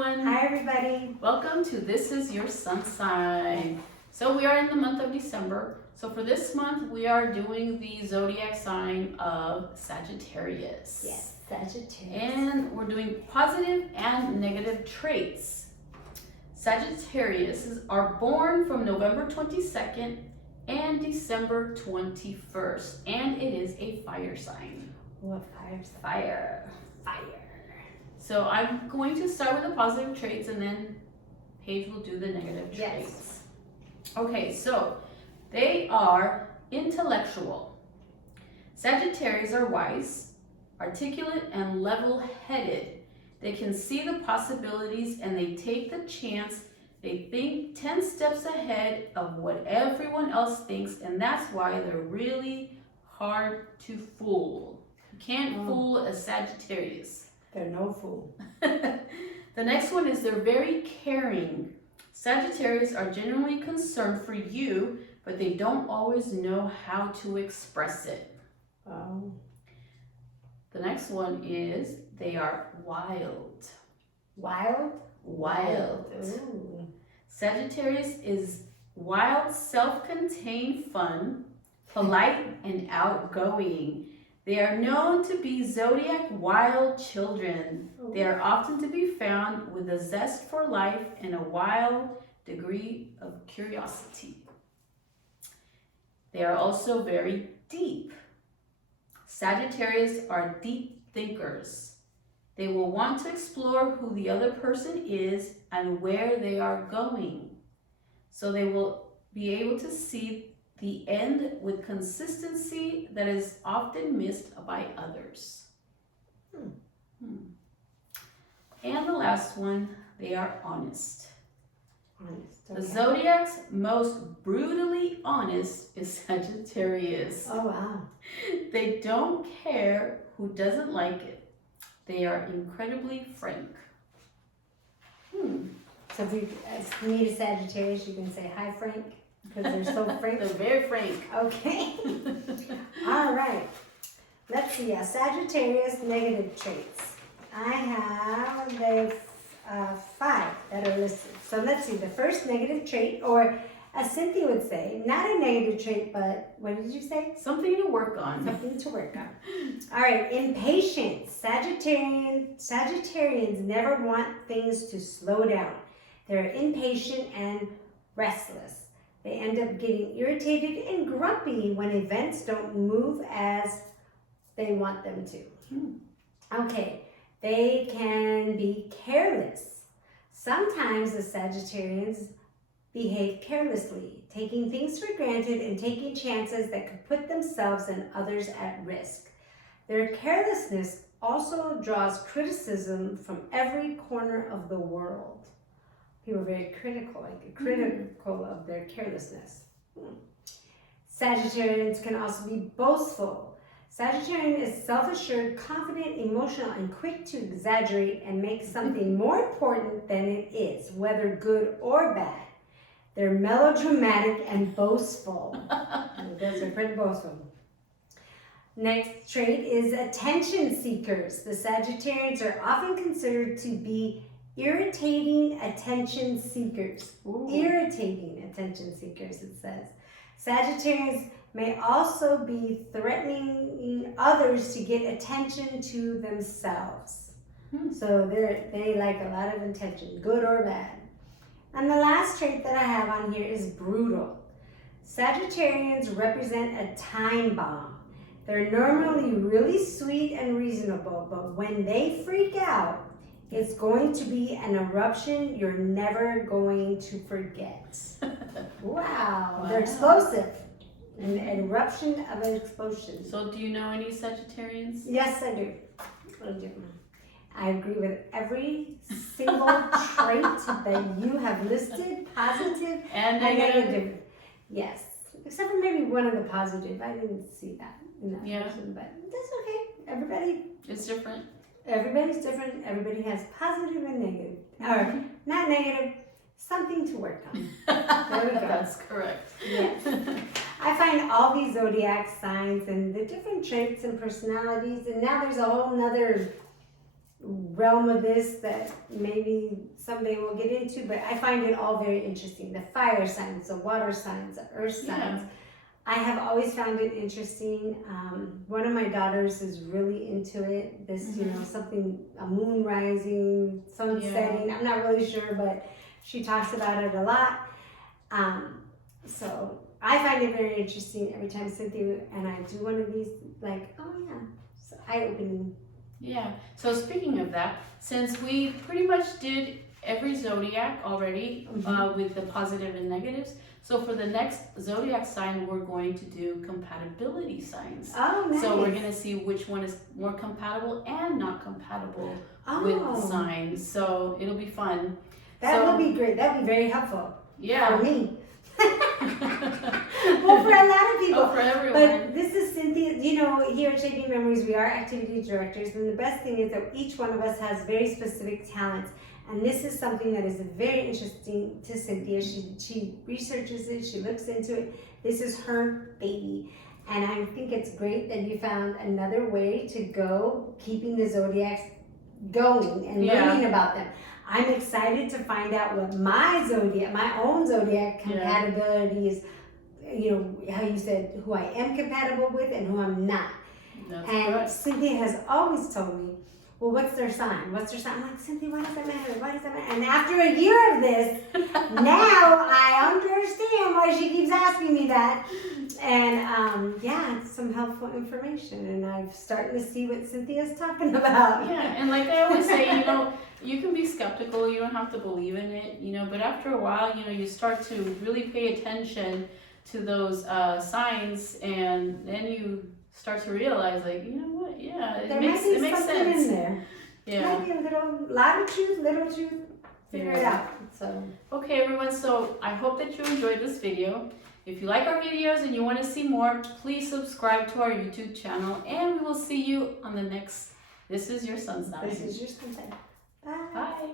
everyone. Hi everybody. Welcome to This Is Your Sun Sign. So we are in the month of December. So for this month, we are doing the zodiac sign of Sagittarius. Yes, Sagittarius. And we're doing positive and negative traits. Sagittarius are born from November 22nd and December 21st. And it is a fire sign. What fire? Fire. Fire. So I'm going to start with the positive traits and then Paige will do the negative traits. Yes. Okay, so they are intellectual. Sagittarius are wise, articulate, and level-headed. They can see the possibilities and they take the chance. They think 10 steps ahead of what everyone else thinks, and that's why they're really hard to fool. You can't fool a Sagittarius. They're no fool. The next one is they're very caring. Sagittarius are genuinely concerned for you, but they don't always know how to express it. Oh. The next one is they are wild. Wild? Wild. Ooh. Sagittarius is wild, self-contained, fun, polite, and outgoing. They are known to be zodiac wild children. They are often to be found with a zest for life and a wild degree of curiosity. They are also very deep. Sagittarius are deep thinkers. They will want to explore who the other person is and where they are going. So they will be able to see the end with consistency that is often missed by others. And the last one, they are honest. Honest. The Okay. zodiac's most brutally honest is Sagittarius. Oh wow. They don't care who doesn't like it. They are incredibly frank. So if you meet a Sagittarius, you can say, hi Frank, because they're so frank. They're very frank. Okay. All right. Let's see. Sagittarius negative traits. I have the 5 that are listed. So let's see. The first negative trait, or as Cynthia would say, not a negative trait, but what did you say? Something to work on. Something to work on. All right. Impatience. Sagittarians never want things to slow down. They're impatient and restless. They end up getting irritated and grumpy when events don't move as they want them to. Okay, they can be careless. Sometimes the Sagittarians behave carelessly, taking things for granted and taking chances that could put themselves and others at risk. Their carelessness also draws criticism from every corner of the world. People are very critical of their carelessness. Sagittarians can also be boastful. Sagittarian is self-assured, confident, emotional, and quick to exaggerate and make something more important than it is, whether good or bad. They're melodramatic and boastful. Those are pretty boastful. Next trait is attention seekers. The Sagittarians are often considered to be irritating attention seekers. Ooh. Irritating attention seekers, it says. Sagittarians may also be threatening others to get attention to themselves. So they like a lot of attention, good or bad. And the last trait that I have on here is brutal. Sagittarians represent a time bomb. They're normally really sweet and reasonable, but when they freak out, it's going to be an eruption you're never going to forget. Wow. They're explosive. An eruption of an explosion. So do you know any Sagittarians? Yes, I do. I agree with every single trait that you have listed, positive And and negative? negative. Yes. Except for maybe one of the positive. I didn't see that in that person, but that's okay. It's different. Everybody's different. Everybody has positive and negative. Or not negative, something to work on. There we go. That's correct. Yes. I find all these zodiac signs and the different traits and personalities, and now there's a whole nother realm of this that maybe someday we'll get into, but I find it all very interesting. The fire signs, the water signs, the earth signs. I have always found it interesting. One of my daughters is really into it. This, you know, something, a moon rising, sun setting. I'm not really sure, but she talks about it a lot. So I find it very interesting every time Cynthia and I do one of these, like, oh yeah, it's eye-opening. Yeah. So speaking of that, since we pretty much did every zodiac already with the positive and negatives, so for the next zodiac sign, we're going to do compatibility signs. Oh, nice. So we're going to see which one is more compatible and not compatible with the signs. So it'll be fun. That would be great. That would be very helpful. Yeah. For me. Well, for a lot of people. Oh, for everyone. But this is Cynthia. You know, here at Shaping Memories, we are activity directors. And the best thing is that each one of us has very specific talents. And this is something that is very interesting to Cynthia. She researches it, she looks into it. This is her baby. And I think it's great that you found another way to go, keeping the zodiacs going and learning about them. I'm excited to find out what my own zodiac compatibility is. You know, how you said who I am compatible with and who I'm not. That's and correct. Cynthia has always told me, well, what's their sign? What's their sign? I'm like, Cynthia, why does that matter? Why does that matter? And after a year of this, now I understand why she keeps asking me that. And it's some helpful information. And I'm starting to see what Cynthia's talking about. Yeah, and like I always say, you know, you can be skeptical, you don't have to believe in it, you know, but after a while, you know, you start to really pay attention to those signs, and then you start to realize, like, you know what, it makes sense. In there. Yeah. Might be a lot of truth, little truth. Figure it out. So. Okay, everyone. So I hope that you enjoyed this video. If you like our videos and you want to see more, please subscribe to our YouTube channel, and we will see you on the next. This is your sun sign. This is your sun sign. Bye. Bye.